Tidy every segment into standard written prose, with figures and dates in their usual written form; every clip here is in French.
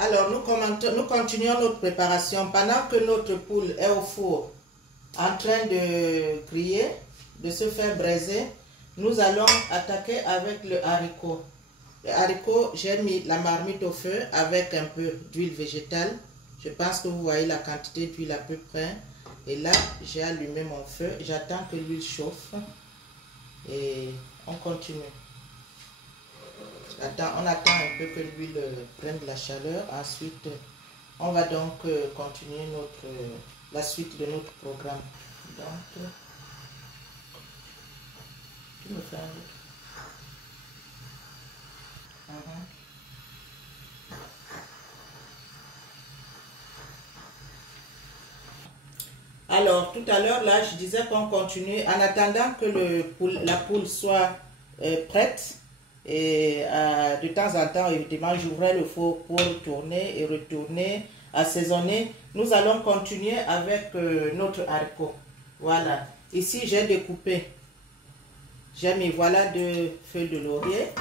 Alors, nous continuons notre préparation. Pendant que notre poule est au four, en train de griller, de se faire braiser, nous allons attaquer avec le haricot. Le haricot, j'ai mis la marmite au feu avec un peu d'huile végétale. Je pense que vous voyez la quantité d'huile à peu près. Et là, j'ai allumé mon feu. J'attends que l'huile chauffe. Et on continue. On attend un peu que l'huile prenne de la chaleur. Ensuite, on va donc continuer la suite de notre programme. Donc, tu me fais un autre. Alors, tout à l'heure, là, je disais qu'on continue en attendant que la poule soit prête. Et de temps en temps, évidemment, j'ouvrais le four pour tourner et retourner, assaisonner. Nous allons continuer avec notre haricot. Voilà. Ici, j'ai découpé. J'ai mis, voilà, 2 feuilles de laurier.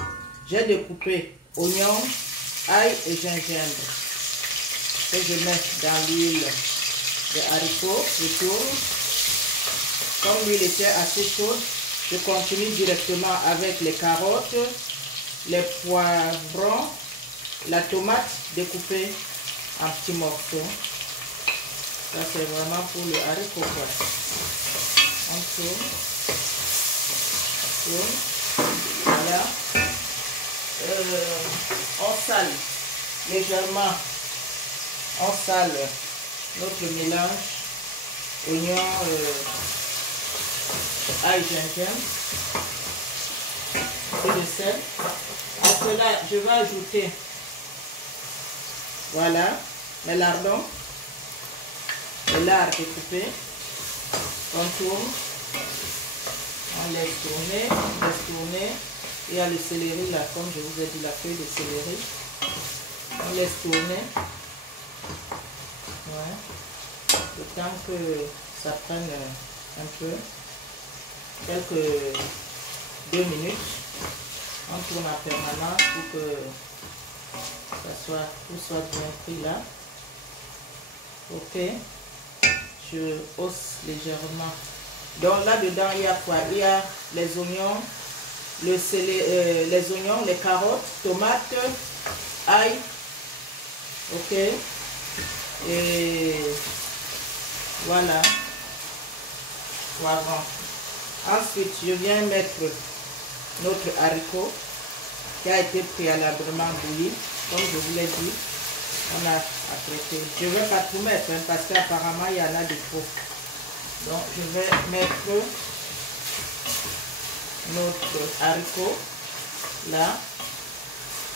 J'ai découpé oignons, ail et gingembre. Que je mets dans l'huile de haricot. Je tourne. Comme l'huile était assez chaude, je continue directement avec les carottes, les poivrons, la tomate découpée en petits morceaux. Ça, c'est vraiment pour le haricot. On tourne. Voilà. On sale légèrement. On sale notre mélange oignon, ail, gingembre, et de sel. À cela, je vais ajouter, voilà, mes lardons, le lard découpé. On tourne, on laisse tourner, Il y a le céleri là, comme je vous ai dit, la feuille de céleri. On laisse tourner. Ouais. Le temps que ça prenne un peu, quelques 2 minutes. On tourne en permanence pour que tout soit bien pris là. Ok. Je hausse légèrement. Donc là-dedans, il y a quoi? Il y a les oignons, les oignons, les carottes, tomates, ail. Ok. Et voilà. Poivron. Ensuite, je viens mettre notre haricot qui a été préalablement bouilli. Comme je vous l'ai dit, on a à traiter. Je ne vais pas tout mettre parce qu'apparemment, il y en a de trop. Donc, je vais mettre notre haricot là.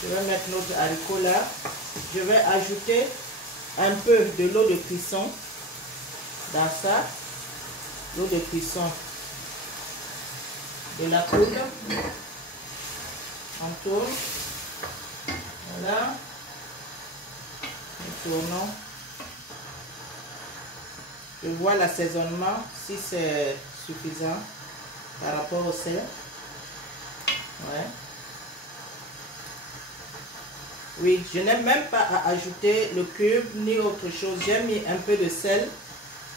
Je vais mettre notre haricot là. Je vais ajouter un peu de l'eau de cuisson dans ça. L'eau de cuisson de la poule. On tourne. Voilà. Nous tournons. Je vois l'assaisonnement si c'est suffisant par rapport au sel. Ouais. Oui, je n'ai même pas à ajouter le cube ni autre chose. J'ai mis un peu de sel.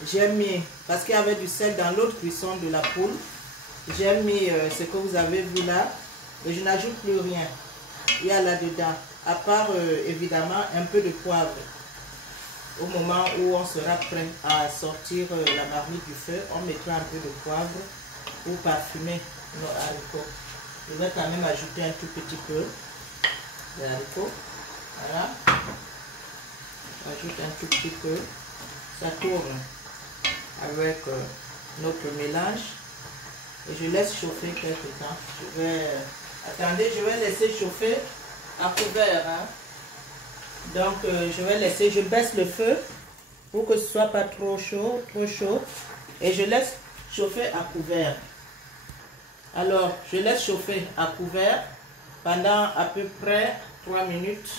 J'ai mis, parce qu'il y avait du sel dans l'autre cuisson de la poule. J'ai mis ce que vous avez vu là. Et je n'ajoute plus rien. Il y a là-dedans. À part évidemment un peu de poivre. Au moment où on sera prêt à sortir la marmite du feu, on mettra un peu de poivre pour parfumer nos haricots. Je vais quand même ajouter un tout petit peu de haricots. Voilà. J'ajoute un tout petit peu. Ça tourne avec notre mélange. Et je laisse chauffer quelques temps. Attendez, je vais laisser chauffer à couvert. Hein. Donc, je baisse le feu pour que ce ne soit pas trop chaud. Et je laisse chauffer à couvert. Alors, je laisse chauffer à couvert pendant à peu près 3 minutes.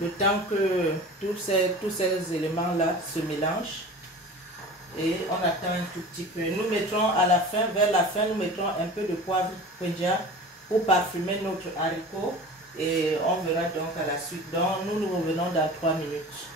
Le temps que tous ces éléments-là se mélangent. Et on attend un tout petit peu. Nous mettrons à la fin, vers la fin, nous mettrons un peu de poivre pédia pour parfumer notre haricot. Et on verra donc à la suite. Donc, nous nous revenons dans 3 minutes.